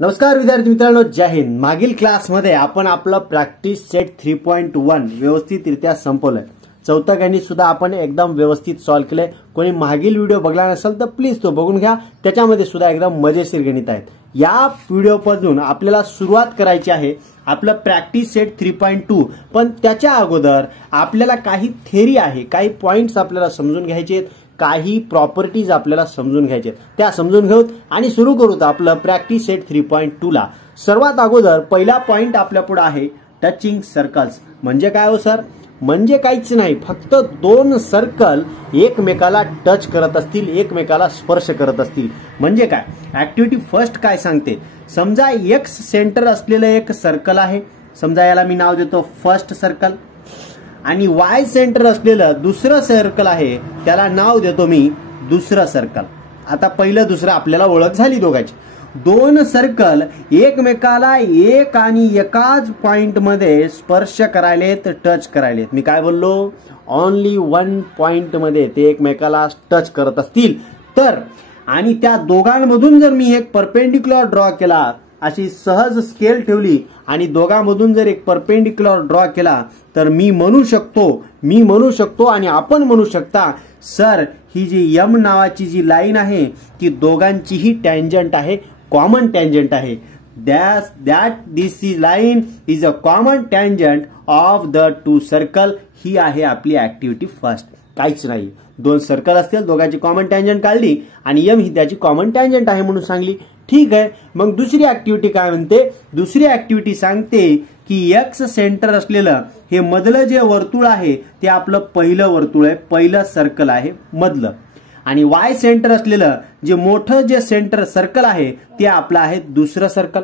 नमस्कार विद्यार्थी मित्रांनो, जय हिंद। मागील क्लासमध्ये आपण आपलं प्रॅक्टिस सेट 3.1 व्यवस्थितरित्या संपवलंय। चौथा गणित सुद्धा आपण एकदम व्यवस्थित सॉल्व्ह केले। कोणी मागील व्हिडिओ बघला नसेल तर प्लीज तो बघून घ्या, त्याच्यामध्ये सुद्धा एकदम मजेशीर गणित आहेत। या व्हिडिओपासून आपल्याला सुरुवात करायची आहे आपलं प्रॅक्टिस सेट 3.2। पण त्याच्या अगोदर आपल्याला काही थेरी आहे, काही पॉइंट्स आपल्याला समजून घ्यायचे आहेत, काही प्रॉपर्टीज आपल्याला समजून घ्यायचे आहेत, त्या समजून घेऊत आणि सुरू करूत आपलं प्रॅक्टिस सेट 3.2 ला। सर्वात अगोदर पहिला पॉइंट आपल्या पुढे आहे टचिंग सर्कल्स। म्हणजे काय हो सर? म्हणजे काहीच नाही, फक्त दोन सर्कल एकमेकाला टच करत असतील, एकमेकाला स्पर्श करत असतील। म्हणजे काय? ऍक्टिव्हिटी फर्स्ट काय सांगते, समजा एक्स सेंटर असलेलं एक सर्कल आहे, समजा याला मी नाव देतो फर्स्ट सर्कल, आणि वाय सेंटर असलेलं दुसरं सर्कल आहे, त्याला नाव देतो मी दुसरं सर्कल। आता पहिलं दुसरं आपल्याला ओळख झाली दोघांची। दोन सर्कल एकमेकाला एक आणि एकाच पॉइंट मध्ये स्पर्श करायलेत, टच करायलेत। मी काय बोललो? ओनली वन पॉइंट मध्ये ते एकमेकाला टच करत असतील तर, आणि त्या दोघांमधून जर मी एक परपेंडिक्युलर ड्रॉ केला, अशी सहज स्केल ठेवली आणि दोघांमधून जर एक परपेंडिक्युलर ड्रॉ केला, तर मी म्हणू शकतो आणि आपण म्हणू शकता, सर ही जी एम नावाची जी लाईन आहे ती दोघांचीही टँजंट आहे, कॉमन टँजंट आहे। That this line is a common tangent of the two circle. ही आहे आपली ऍक्टिव्हिटी फर्स्ट। काहीच नाही, दोन सर्कल असतील, दोघांची कॉमन टँजंट काढली आणि एम ही त्याची कॉमन टँजंट आहे म्हणून सांगली। ठीक आहे, मग दुसरी ऍक्टिव्हिटी काय म्हणते? दुसरी ऍक्टिव्हिटी सांगते की एक्स सेंटर असलेलं हे मधलं जे वर्तुळ आहे ते आपलं पहिलं वर्तुळ आहे, पहिलं सर्कल आहे मधलं, आणि वाय सेंटर असलेलं जे मोठं जे सेंटर सर्कल आहे ते आपलं आहे दुसरं सर्कल।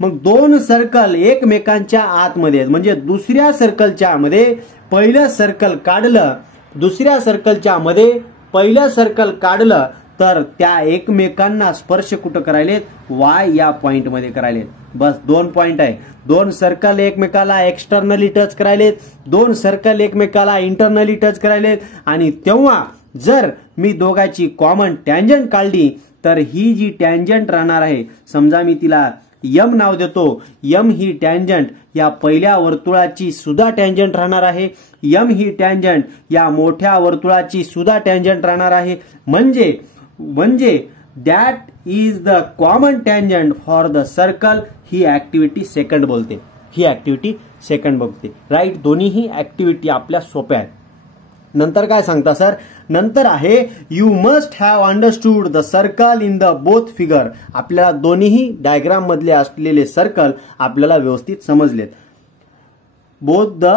मग दोन सर्कल एकमेकांच्या आतमध्ये, म्हणजे दुसऱ्या सर्कलच्या मध्ये पहिलं सर्कल काढलं, दुसऱ्या सर्कलच्या मध्ये पहिलं सर्कल काढलं, तर त्या एकमेकांना स्पर्श कुठं करायलेत? वाय या पॉइंट मध्ये करायलेत। बस दोन पॉइंट आहे। दोन सर्कल एकमेकाला एक्सटर्नली टच करायलेत, दोन सर्कल एकमेकाला इंटरनली टच करायलेत, आणि तेव्हा जर मी दोघांची कॉमन टँजंट काढली तर ही जी टँजंट राहणार आहे, समजा मी तिला यम नाव देतो, यम ही टँजंट या पहिल्या वर्तुळाची सुद्धा टँजंट राहणार आहे, यम ही टँजंट या मोठ्या वर्तुळाची सुद्धा टँजंट राहणार आहे। म्हणजे that is the common tangent for the circle. ही ऍक्टिव्हिटी सेकंड बोलते, ही ऍक्टिव्हिटी सेकंड बघते, राईट। दोन्हीही ऍक्टिव्हिटी आपल्या सोप्या आहेत। नंतर काय सांगता सर? नंतर आहे you must have understood the circle in the both figure. आपल्याला दोन्ही डायग्राम मधले असलेले सर्कल आपल्याला व्यवस्थित समजलेत। Both the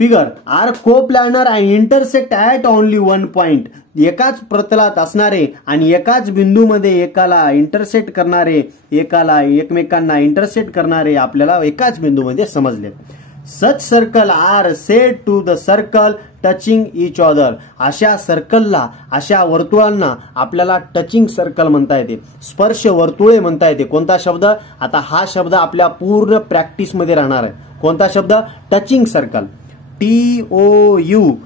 figure are coplanar and intersect at only one point. एकाच प्रतलात असणारे आणि एकाच बिंदूमध्ये एकाला इंटरसेक्ट करणारे, एकाला एकमेकांना इंटरसेक्ट करणारे आपल्याला एकाच बिंदूमध्ये समजले। Such circle are said to the circle touching each other. अशा सर्कलला, अशा वर्तुळांना आपल्याला टचिंग सर्कल म्हणता येते, स्पर्श वर्तुळे म्हणता येते। कोणता शब्द? आता हा शब्द आपल्या पूर्ण प्रॅक्टिस मध्ये राहणार आहे। कोणता शब्द? Touching circle, TOUCHING,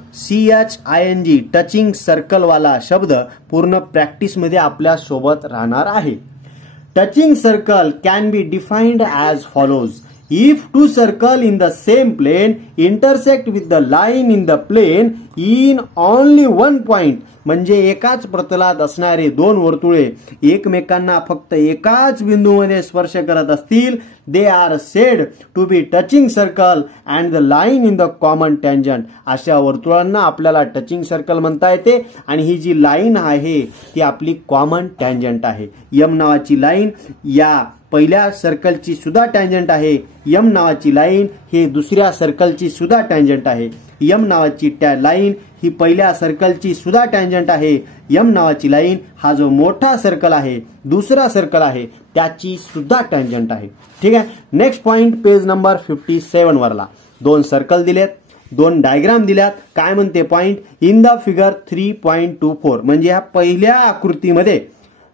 touching circle वाला शब्द पूर्ण प्रॅक्टिस मध्ये आपल्या सोबत राहणार आहे। Touching circle can be defined as follows. If two circles in the same plane intersect with the line in the plane in only one point, म्हणजे एकाच प्रतलात असणारे दोन वर्तुळे एकमेकांना फक्त एकाच बिंदूमध्ये स्पर्श करत असतील, they are said to be touching circle and the line in the common tangent. अशा वर्तुळांना आपल्याला टचिंग सर्कल म्हणता येते, आणि ही जी लाईन आहे ती आपली कॉमन टँजंट आहे। यम नावाची लाईन या पहिल्या सर्कलची सुद्धा टँजंट आहे, यम नावाची लाईन हे दुसऱ्या सर्कलची सुद्धा टँजंट आहे, यम नावाची लाईन ही पहिल्या सर्कलची सुद्धा टँजंट आहे, यम नावाची लाईन हा जो मोठा सर्कल आहे, दुसरा सर्कल आहे, त्याची सुद्धा टँजंट आहे। ठीक आहे, नेक्स्ट पॉइंट पेज नंबर 57 वरला दोन सर्कल दिलेत, दोन डायग्राम दिल्यात। काय म्हणते पॉइंट? इन द फिगर 3.24, म्हणजे ह्या पहिल्या आकृतीमध्ये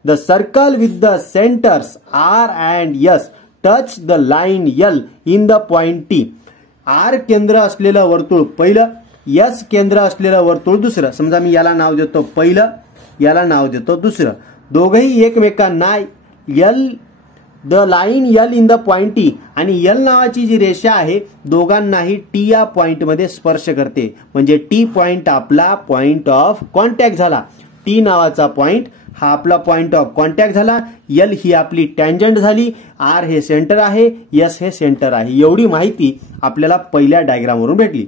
the circle with the centers R and S touch the line L in the point T. R केंद्र असलेलं वर्तुळ पहिलं, S केंद्र असलेलं वर्तुळ दुसरं। समजा मी याला नाव देतो पहिलं, याला नाव देतो दुसरं। दोघेही एकमेकांना L the line L in the point T, आणि यल नावाची जी रेषा आहे दोघांनाही टी या पॉइंट मध्ये स्पर्श करते, म्हणजे टी पॉइंट आपला पॉइंट ऑफ कॉन्टॅक्ट झाला. टी नावाचा पॉइंट हा आपला पॉइंट ऑफ कॉन्टॅक्ट झाला. यल ही आपली टँजंट झाली. आर हे सेंटर आहे, एस हे सेंटर आहे. एवढी माहिती आपल्याला पहिल्या डायग्राम वरून भेटली.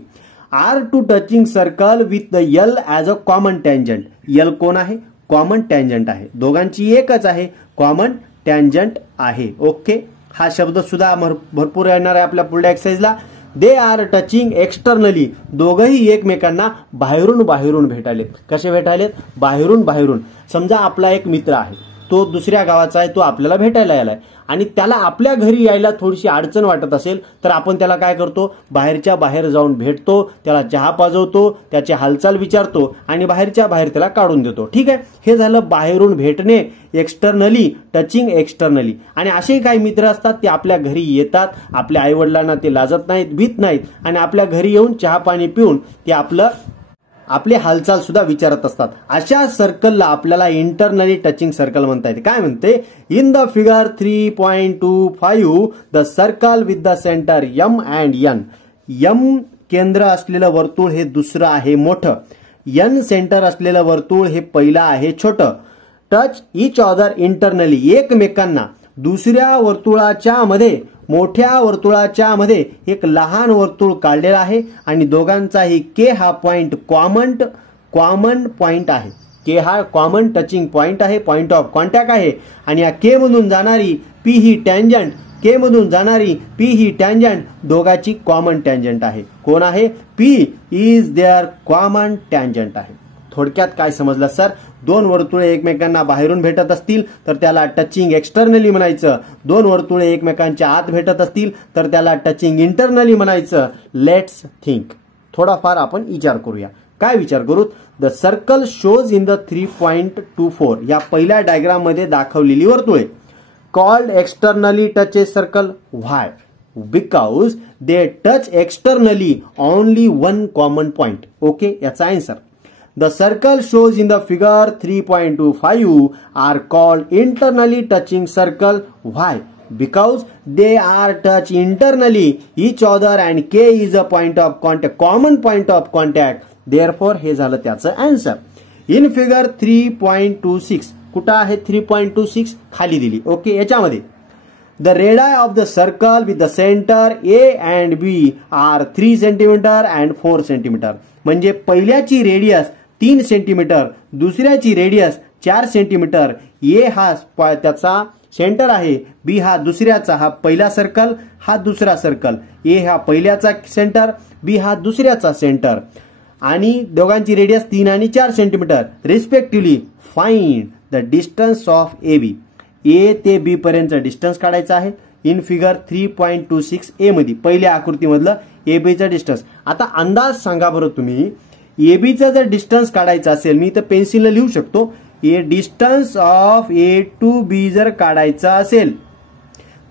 Are two touching circle with the L as a common tangent. L कोण आहे? कॉमन टँजंट आहे. दोघांची एकच आहे, कॉमन टँजंट आहे. ओके, हा शब्द सुद्धा भरपूर येणार आहे आपल्या पुढल्या एक्सरसाइजला. They are touching externally. दोघंही एकमेकांना बाहेरून भेटायलेत. कसे भेटायलेत? बाहेरून. समजा आपला एक मित्र आहे, तो दुसऱ्या गावाचा आहे, तो आपल्याला भेटायला यायलाय आणि त्याला आपल्या घरी यायला थोडीशी अडचण वाटत असेल तर आपण त्याला काय करतो? बाहेरच्या बाहेर जाऊन भेटतो, त्याला चहा पाजवतो, त्याची हालचाल विचारतो आणि बाहेरच्या बाहेर त्याला काढून देतो. ठीक आहे, हे झालं बाहेरून भेटणे, एक्सटर्नली, टचिंग एक्सटर्नली. आणि असेही काही मित्र असतात ते आपल्या घरी येतात, आपल्या आईवडिलांना ते लाजत नाहीत, भीत नाहीत आणि आपल्या घरी येऊन चहा पाणी पिऊन ते आपले हालचाल सुद्धा विचारत असतात. अशा सर्कलला आपल्याला इंटरनली टचिंग सर्कल म्हणता येते. काय म्हणते? In the figure 3.25 the circle with the centre M and N. M केंद्र असलेलं वर्तुळ हे दुसरं आहे मोठं, एन सेंटर असलेलं वर्तुळ हे पहिलं आहे छोटं. Touch each other internally. एकमेकांना दुसऱ्या वर्तुळाच्या मध्ये, मोठ्या वर्तुळाच्या मध्ये एक लहान वर्तुळ काढलेलं आहे आणि दोघांचाही के हा पॉइंट कॉमन पॉइंट आहे. के हा कॉमन टचिंग पॉइंट आहे, पॉइंट ऑफ कॉन्टॅक्ट आहे. आणि या के मधून जाणारी पी ही टँजंट, के मधून जाणारी पी ही टँजंट दोघांची कॉमन टँजंट आहे. कोण आहे? P is there common tangent आहे. थोडक्यात काय समजलं सर? दोन वर्तुळे एकमेकांना बाहेरून भेटत असतील तर त्याला टचिंग एक्सटर्नली म्हणायचं. दोन वर्तुळे एकमेकांच्या आत भेटत असतील तर त्याला टचिंग इंटरनली म्हणायचं. Let's think. थोडाफार आपण विचार करूया. काय विचार करू? The circle shows in the 3.24 या पहिल्या डायग्राम मध्ये दाखवलेली वर्तुळे called externally touches circle. Why? Because they touch externally only one common point. Okay, याचा answer. The circle shows in the figure 3.25 are called internally touching circle. Why? Because they are touch internally each other and K is a point of contact, common point of contact. Therefore, हे झालं त्याचं answer. In figure 3.26 कुठं आहे? 3.26 खाली दिली. Okay, याच्यामध्ये the radii of the circle with the center A and B are 3 cm and 4 cm. म्हणजे पहिल्याची radius 3 centimetre, दुसऱ्याची रेडियस 4 सेंटीमीटर. ए हा त्याचा सेंटर आहे, बी हा दुसऱ्याचा, हा पहिला सर्कल, हा दुसरा सर्कल. ए हा पहिल्याचा सेंटर, बी हा दुसऱ्याचा सेंटर आणि दोघांची रेडियस 3 आणि 4 centimetre respectively. Find the distance of A B. A ते बी पर्यंत डिस्टन्स काढायचा आहे. इन फिगर 3.26 ए मध्ये पहिल्या आकृतीमधलं ए बीचं डिस्टन्स. आता अंदाज सांगा बरं तुम्ही, एबीचा जर डिस्टन्स काढायचा असेल, मी तर पेन्सिलने लिहू शकतो. ए distance of A to B जर काढायचा असेल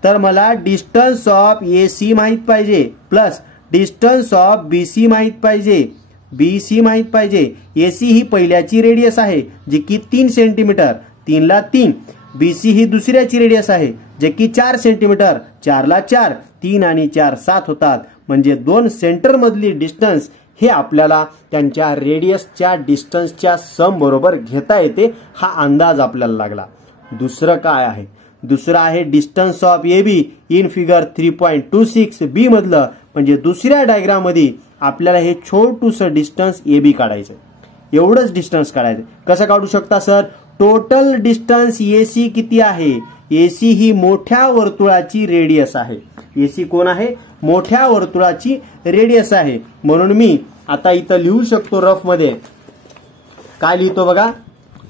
तर मला डिस्टन्स ऑफ ए सी माहित पाहिजे plus distance of B C माहित पाहिजे, बी सी माहित पाहिजे. ए सी ही पहिल्याची रेडियस आहे जी की 3 सेंटीमीटर, 3 ला 3. बी सी ही दुसऱ्याची रेडियस आहे जे की 4 सेंटीमीटर, 4 ला 4. 3 आणि 4 7 होतात. म्हणजे दोन सेंटर मधली डिस्टन्स हे आपल्याला त्यांच्या रेडियसच्या डिस्टन्सच्या सम बरोबर घेता येते. हा अंदाज आपल्याला लागला. दुसरं काय आहे? दुसरं आहे distance of A be in figure 3.26 बी मधलं. म्हणजे दुसऱ्या डायग्राम मध्ये आपल्याला हे छोटूसं डिस्टन्स ए बी काढायचं. एवढंच डिस्टन्स काढायचं. कसं काढू शकता सर? टोटल डिस्टन्स ए सी किती आहे? ए सी ही मोठ्या वर्तुळाची रेडियस आहे. ए सी कोण आहे? मोठ्या वर्तुळाची रेडियस आहे. म्हणून मी आता इथं लिहू शकतो रफ मध्ये. काय लिहितो बघा,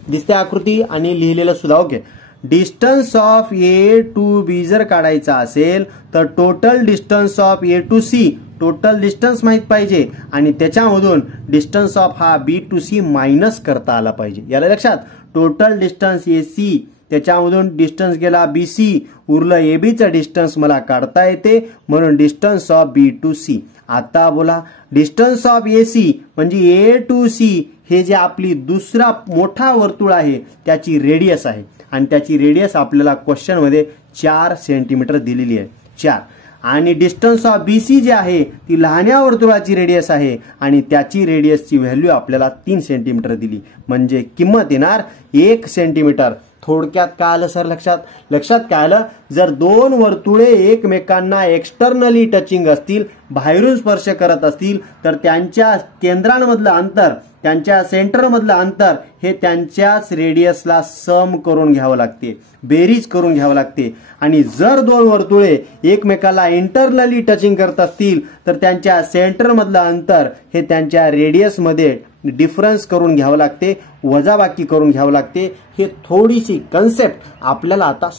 दिसते आकृती आणि लिहिलेलं सुद्धा. Okay, distance of A to B जर काढायचा असेल तर total distance of A to C, total distance माहित पाहिजे आणि त्याच्यामधून डिस्टन्स ऑफ हा बी टू सी मायनस करता आला पाहिजे. याला लक्षात. टोटल डिस्टन्स ए सी, त्याच्यामधून डिस्टन्स गेला बी सी, उरलं ए बीचं डिस्टन्स मला काढता येते. म्हणून distance of B to C. आता बोला डिस्टन्स ऑफ ए सी म्हणजे ए टू सी हे जे आपली दुसरा मोठा वर्तुळ आहे त्याची रेडियस आहे. आणि त्याची रेडियस आपल्याला क्वेश्चनमध्ये 4 सेंटीमीटर दिलेली आहे, 4. आणि डिस्टन्स ऑफ BC जे आहे ती लहान्या वर्तुळाची रेडियस आहे आणि त्याची रेडियसची व्हॅल्यू आपल्याला 3 सेंटीमीटर दिली, म्हणजे किंमत येणार 1 सेंटीमीटर. थोडक्यात काय आलं सर लक्षात काय आलं, जर दोन वर्तुळे एकमेकांना एक्सटर्नली टचिंग असतील, बाहेरून स्पर्श करत असतील, तर त्यांच्या केंद्रांमधलं अंतर, त्यांच्या सेंटरमधलं अंतर हे त्यांच्याच रेडियसला सम करून घ्यावं लागते, बेरीज करून घ्यावं लागते. आणि जर दोन वर्तुळे एकमेकाला इंटरनली टचिंग करत असतील तर त्यांच्या सेंटरमधलं अंतर हे त्यांच्या रेडियसमध्ये डिफरन्स करून घ्यावं लागते, वजाबाकी करून घ्यावं लागते. हे थोडीशी कन्सेप्ट आपल्याला आता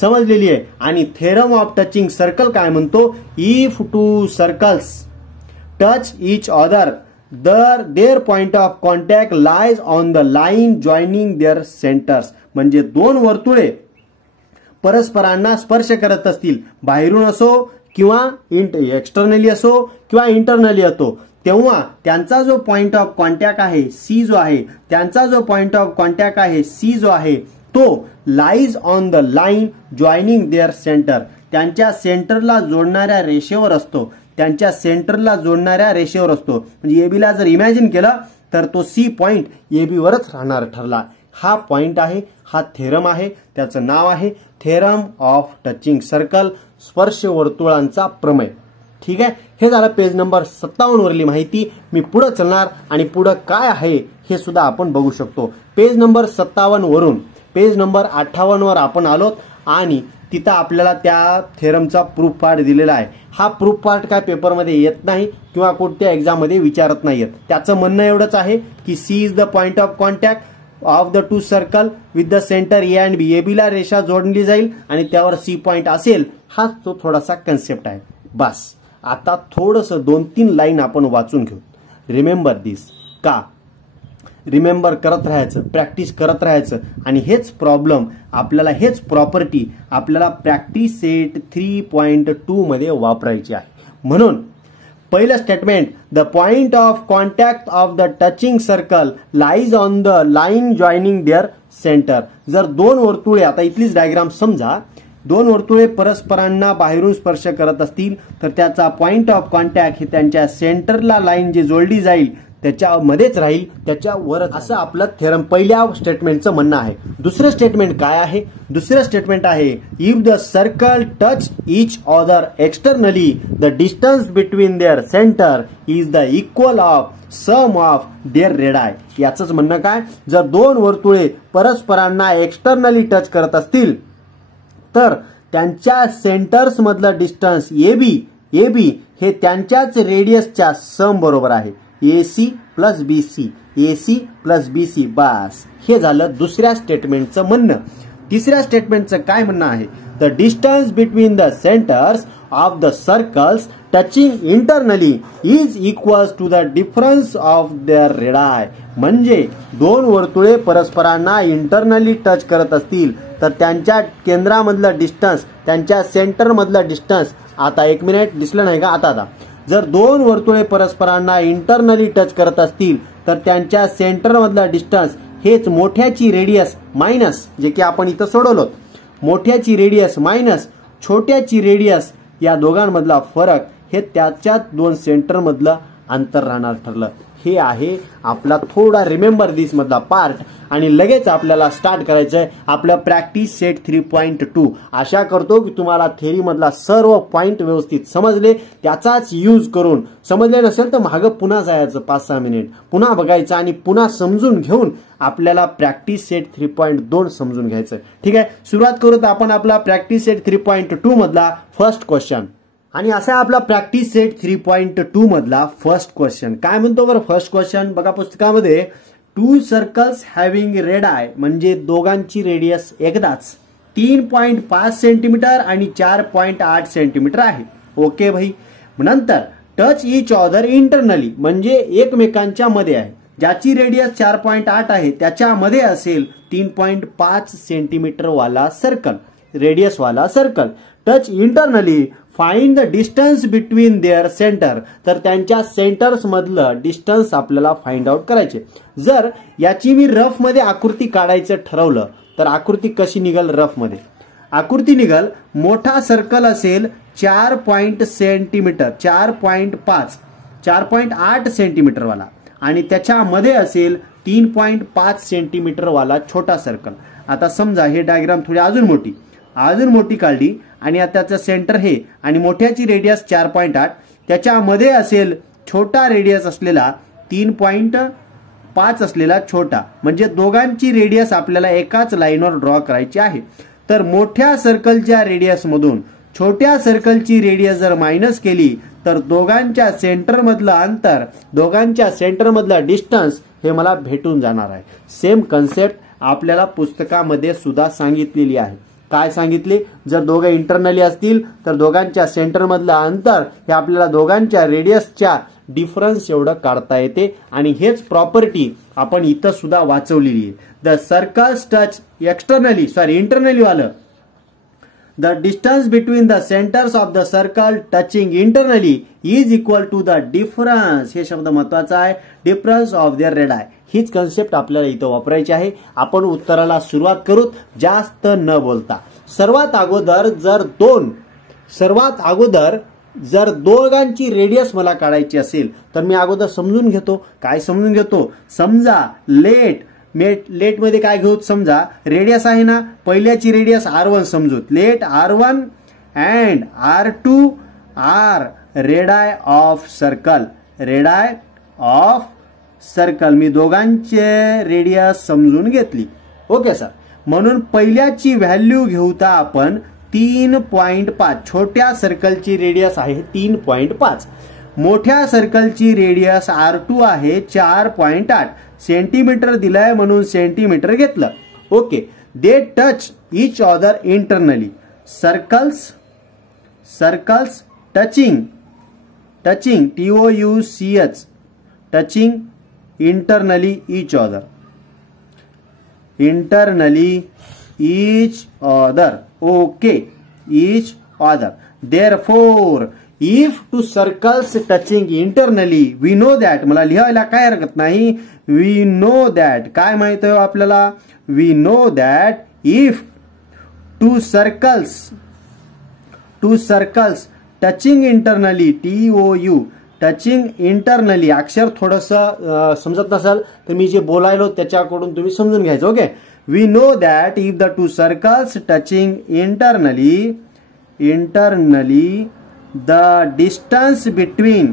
समजलेली आहे. आणि थेरम ऑफ टचिंग सर्कल काय म्हणतो, if two circles touch each other their point of contact lies on the line joining their centres. म्हणजे दोन वर्तुळे परस्परांना स्पर्श करत असतील, बाहेरून असो किंवा एक्सटर्नली असो किंवा इंटरनली असो, तेव्हा त्यांचा जो पॉइंट ऑफ कॉन्टॅक्ट आहे सी जो आहे तो lies on the line joining there centre, त्यांच्या सेंटरला जोडणाऱ्या रेषेवर असतो. म्हणजे एबीला जर इमॅजिन केलं तर तो सी पॉइंट एबी वरच राहणार ठरला. हा पॉइंट आहे, हा थेरम आहे, त्याचं नाव आहे थेरम ऑफ टचिंग सर्कल, स्पर्श वर्तुळांचा प्रमेय. ठीक आहे, हे झालं पेज नंबर 57 वरली माहिती. मी पुढे चलणार आणि पुढे काय आहे हे सुद्धा आपण बघू शकतो. पेज नंबर 57 वरून पेज नंबर 58 वर आपण आलोत आणि तिथं आपल्याला त्या थेरमचा प्रूफ पार्ट दिलेला आहे. हा प्रूफ पार्ट काय पेपरमध्ये येत नाही किंवा कोणत्या एक्झाम मध्ये विचारत नाहीयेत. त्याचं म्हणणं एवढंच आहे की C is the point of contact of the two circle with the centre A and B. एबीला रेषा जोडली जाईल आणि त्यावर सी पॉइंट असेल, हाच तो थोडासा कन्सेप्ट आहे. बस आता थोडंसं 2-3 लाईन आपण वाचून घेऊ. रिमेंबर दिस. का रिमेंबर करत राहायचं, प्रॅक्टिस करत राहायचं. आणि हेच प्रॉब्लेम आपल्याला, हेच प्रॉपर्टी आपल्याला प्रॅक्टिस सेट 3.2 मध्ये वापरायची आहे. म्हणून पहिलं statement, the point of contact of the touching circle lies on the line joining there centre. जर दोन वर्तुळे, आता इथलीच डायग्राम समजा, दोन वर्तुळे परस्परांना बाहेरून स्पर्श करत असतील तर त्याचा पॉइंट ऑफ कॉन्टॅक्ट हे त्यांच्या सेंटरला लाईन जी जोडली जाईल त्याच्यामध्येच राहील, त्याच्यावरच, असं आपलं थेरम पहिल्या स्टेटमेंटचं म्हणणं आहे. दुसरं स्टेटमेंट काय आहे? दुसरं स्टेटमेंट आहे, if the circle touch each other externally the distance between their centre is the equal of sum of their radii. याचंच म्हणणं काय, जर दोन वर्तुळे परस्परांना एक्सटर्नली टच करत असतील तर त्यांच्या सेंटर्स मधलं डिस्टन्स एबी हे त्यांच्याच रेडियसच्या सम बरोबर आहे. AC plus BC. बस हे झालं दुसऱ्या स्टेटमेंटचं म्हणणं. तिसऱ्या स्टेटमेंटचं काय म्हणणं आहे, the distance between the centres of the circles touching internally is equals to the difference of their radii. म्हणजे दोन वर्तुळे परस्परांना इंटरनली टच करत असतील तर त्यांच्या केंद्रामधलं डिस्टन्स, त्यांच्या सेंटरमधलं डिस्टन्स, आता 1 मिनिट दिसलं नाही का, आता जर दोन वर्तुळे परस्परांना इंटरनली टच करत असतील तर त्यांच्या सेंटरमधला डिस्टन्स हेच मोठ्याची रेडियस मायनस, जे की आपण इथं सोडवलं, मोठ्याची रेडियस मायनस छोट्याची रेडियस, या दोघांमधला फरक हे त्याच्या दोन सेंटर मधलं अंतर राहणार ठरलं. हे आहे आपला थोडा रिमेंबर दिस मधला पार्ट. आणि लगेच आपल्याला स्टार्ट करायचंय आपलं प्रॅक्टिस सेट 3.2. आशा करतो की तुम्हाला थेरी मधला सर्व पॉइंट व्यवस्थित समजले, त्याचाच यूज करून, समजले नसेल तर मागं पुन्हा जायचं 5-6 मिनिट, पुन्हा बघायचं आणि पुन्हा समजून घेऊन आपल्याला प्रॅक्टिस सेट 3.2 समजून घ्यायचं. ठीक आहे, सुरुवात करूत आपण आपला प्रॅक्टिस सेट 3.2 मधला फर्स्ट क्वेश्चन. आणि असा आपला प्रॅक्टिस सेट 3.2 मधला फर्स्ट क्वेश्चन काय म्हणतो बरं. फर्स्ट क्वेश्चन बघा पुस्तकामध्ये, टू सर्कल्स हॅव्हिंग रेडाय, म्हणजे दोघांची रेडियस एकदाच 3.5 सेंटीमीटर आणि 4.8 सेंटीमीटर आहे. ओके भाई. नंतर टच इच अदर इंटरनली, म्हणजे एकमेकांच्या मध्ये आहे, ज्याची रेडियस 4.8 आहे त्याच्यामध्ये असेल 3.5 सेंटीमीटर वाला सर्कल. रेडियस वाला circle. Touch internally find the distance between their centre. तर त्यांच्या सेंटर्स मधलं डिस्टन्स आपल्याला फाइंड आउट करायचे. जर याची मी रफ मध्ये आकृती काढायचं ठरवलं तर आकृती कशी निघल? रफ मध्ये आकृती निघल, मोठा सर्कल असेल 4 सेंटीमीटर, 4.5, 4.8 सेंटीमीटर वाला आणि त्याच्यामध्ये असेल 3.5 सेंटीमीटर वाला छोटा सर्कल. आता समजा हे डायग्राम थोडी अजून मोठी काढली आणि आता त्याचं सेंटर हे आणि मोठ्याची रेडियस 4.8, त्याच्यामध्ये असेल छोटा रेडियस असलेला 3.5 असलेला छोटा, म्हणजे दोघांची रेडियस आपल्याला एकाच लाईनवर ड्रॉ करायची आहे. तर मोठ्या सर्कलच्या रेडियस मधून छोट्या सर्कलची रेडियस जर मायनस केली तर दोघांच्या सेंटर मधलं अंतर, दोघांच्या सेंटर मधला डिस्टन्स हे मला भेटून जाणार आहे. सेम कन्सेप्ट आपल्याला पुस्तकामध्ये सुद्धा सांगितलेली आहे. काय सांगितले? जर दोघे इंटरनली असतील तर दोघांच्या सेंटर मधलं अंतर हे आपल्याला दोघांच्या रेडियसच्या डिफरन्स एवढं काढता येते आणि हेच प्रॉपर्टी आपण इथं सुद्धा वाचवलेली आहे. द सर्कल्स टच इंटरनली वालं, the distance between the centers of the circle touching internally is equal to the difference. हे शब्द महत्वाचा आहे, difference of their radii. हीच कन्सेप्ट आपल्याला इथं वापरायची आहे. आपण उत्तराला सुरुवात करू जास्त न बोलता. सर्वात अगोदर जर दोघांची रेडियस मला काढायची असेल तर मी अगोदर समजून घेतो. काय समजून घेतो? समजा लेट मध्ये काय घेऊ? समजा रेडियस आहे ना, पहिल्याची रेडियस R1 समजूत. Let R1 and R2 are radii of circle. मी दोघांचे रेडियस समजून घेतली. Okay sir. म्हणून पहिल्याची व्हॅल्यू घेऊता आपण 3.5. छोट्या सर्कलची रेडियस आहे 3.5. मोठ्या सर्कलची रेडियस R2 आहे 4.8. सेंटीमीटर दिलाय म्हणून सेंटीमीटर घेतलं. Okay. They touch each other internally. Circles touching TOUCH touching internally each other. Okay. Each other. Therefore if two circles touching internally, we know that, मला लिहायला काय हरकत नाही, we know that, काय माहित आहे आपल्याला? we know that if two circles touching internally, TOU touching internally, अक्षर थोडस समजत नसेल तर मी जे बोलायलो त्याच्याकडून तुम्ही समजून घ्यायचं. Okay. we know that if the two circles touching internally the distance between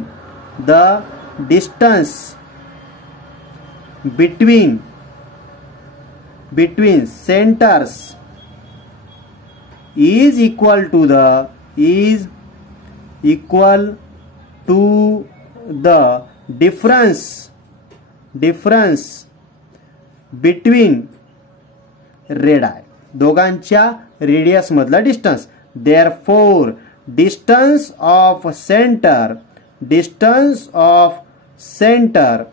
centers is equal to the difference between radii. दोघांच्या रेडियस मधला distance. therefore distance of center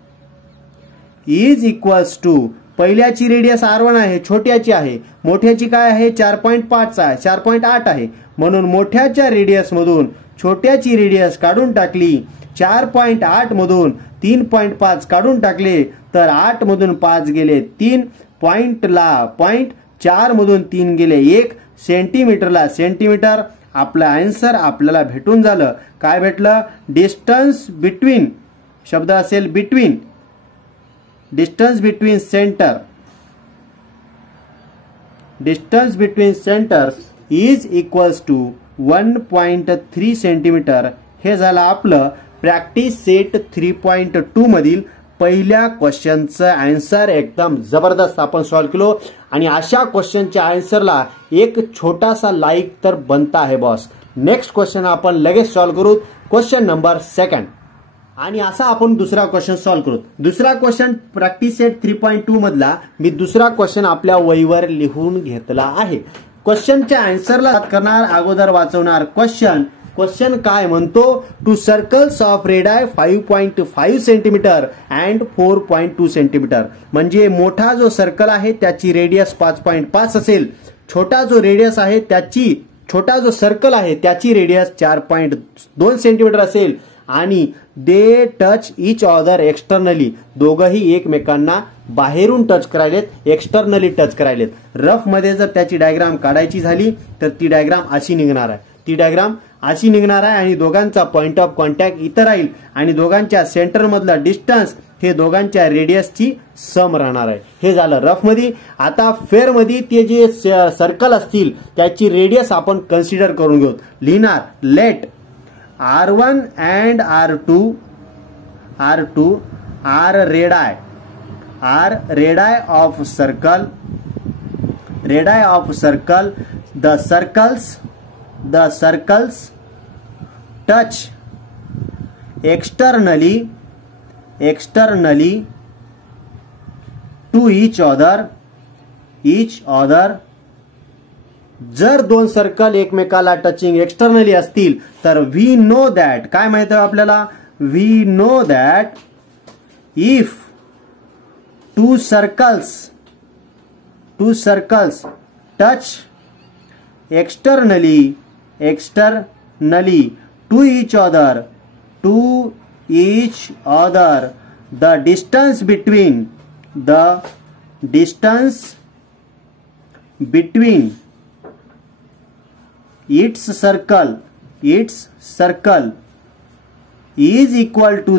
is equals to, पहिल्याची रेडियस R1 आहे, छोट्याची आहे. मोठ्याची काय आहे? 4.8 आहे. म्हणून मोठ्याच्या radius मधून छोट्याची रेडियस काढून टाकली. 4.8 मधून 3.5 काढून टाकले तर 8 मधून 5 गेले 3, पॉइंट 4 मधून 3 गेले 1, सेंटीमीटरला सेंटीमीटर. आपला आन्सर आपल्याला भेटून झालं. काय भेटलं? डिस्टन्स बिटवीन, शब्द असेल between, distance between centres is equals to 1.3 centimetre. हे झालं आपलं प्रॅक्टिस सेट 3.2 मधील पहिल्या क्वेश्चनचं आन्सर. एकदम जबरदस्त आपण सॉल्व्ह केलो आणि अशा क्वेश्चनच्या आन्सरला एक छोटासा लाईक तर बनता आहे बॉस. नेक्स्ट क्वेश्चन आपण लगेच सॉल्व्ह करू. Question number 2. आणि असा आपण दुसरा क्वेश्चन सॉल्व्ह करू. दुसरा क्वेश्चन प्रॅक्टिस सेट 3.2 मधला मी दुसरा क्वेश्चन आपल्या वहीवर लिहून घेतला आहे. क्वेश्चनच्या आन्सरला करणार अगोदर वाचवणार क्वेश्चन. क्वेश्चन काय म्हणतो? Two circles of radii 5.5 centimetre and 4.2 centimetre. म्हणजे मोठा जो सर्कल आहे त्याची रेडियस 5.5 असेल, छोटा जो रेडियस आहे त्याची छोटा जो सर्कल आहे त्याची रेडियस 4.2 सेंटीमीटर असेल आणि they touch each other externally, दोघंही एकमेकांना बाहेरून टच करायलेत, एक्सटर्नली टच करायलेत. रफ मध्ये जर त्याची डायग्राम काढायची झाली तर ती डायग्राम अशी निघणार आहे, आणि दोघांचा पॉइंट ऑफ कॉन्टॅक्ट इथं राहील आणि दोघांच्या सेंटर मधलं डिस्टन्स हे दोघांच्या रेडियसची सम राहणार आहे. हे झालं रफ मध्ये. आता फेअर मध्ये ते जे सर्कल असतील त्याची रेडियस आपण कन्सिडर करून घेऊ. लिहिणार late R1 and R2 are radii of circle. The circles touch externally to each other. जर दोन सर्कल एकमेकाला टचिंग एक्सटर्नली असतील तर वी नो दॅट, काय माहिती आहे आपल्याला, we know that if two circles touch externally to each other, the distance between its circle is equal to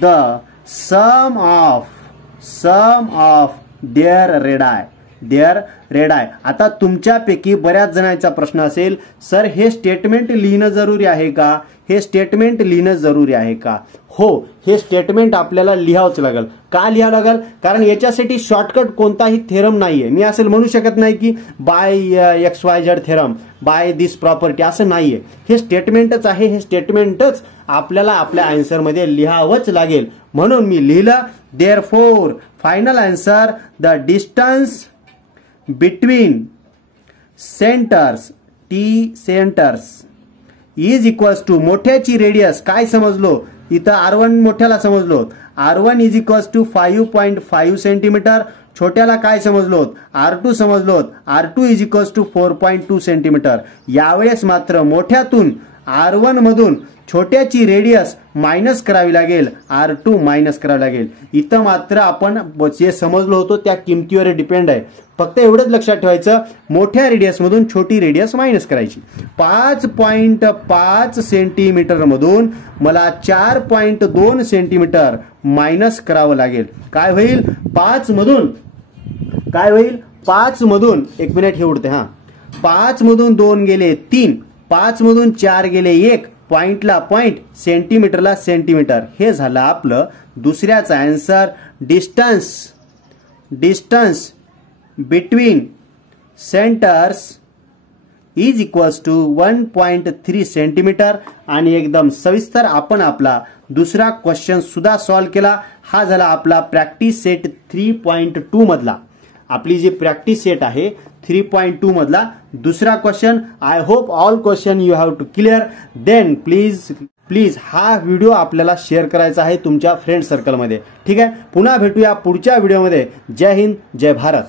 the sum of their radii. आता तुमच्यापैकी बऱ्याच जणांचा प्रश्न असेल, सर हे स्टेटमेंट लिहिणं जरुरी आहे का? हो, हे स्टेटमेंट आपल्याला लिहावंच लागेल. का लिहावं लागेल? कारण याच्यासाठी शॉर्टकट कोणताही थेरम नाहीये. मी असं म्हणू शकत नाही की bye XYZ theorem, by this property, असं नाहीये. हे स्टेटमेंटच आहे. हे स्टेटमेंटच आपल्याला आपल्या आन्सर मध्ये लिहावंच लागेल. म्हणून मी लिहिलं therefore final answer the distance between centres is equals to, मोठ्याची रेडियस काय समजलो इथं, R1 मोठ्याला समजलो, R1 is equals to 5.5 centimetre. छोट्याला काय समजलो, R2 समजलो, R2 is equals to 4.2 centimetre. यावेळेस मात्र मोठ्यातून R1 मधून छोट्याची रेडियस मायनस करावी लागेल, R2 मायनस करावी लागेल. इथं मात्र आपण जे समजलो होतो त्या किमतीवर डिपेंड आहे. फक्त एवढंच लक्षात ठेवायचं, मोठ्या रेडियस मधून छोटी रेडियस मायनस करायची. 5.5 सेंटीमीटर मधून मला 4.2 सेंटीमीटर मायनस करावं लागेल. काय होईल 5 मधून, एक मिनिट हे उडते, 5 मधून 2 गेले 3, 5 मधून 4 गेले 1, पॉइंटला पॉइंट, सेंटीमीटरला सेंटीमीटर. हे झालं आपलं दुसऱ्याचा answer. Distance between centres is equals to 1.3 centimetre. आणि एकदम सविस्तर आपण आपला दुसरा क्वेश्चन सुद्धा सॉल्व्ह केला. हा झाला आपला प्रॅक्टिस सेट 3.2 मधला, आपली जी प्रॅक्टिस सेट आहे 3.2 मधला दुसरा question. I hope all question you have to clear. Then please हा व्हिडिओ आपल्याला शेअर करायचा आहे तुमच्या फ्रेंड सर्कलमध्ये. ठीक आहे, पुन्हा भेटूया पुढच्या व्हिडिओमध्ये. जय हिंद, जय भारत.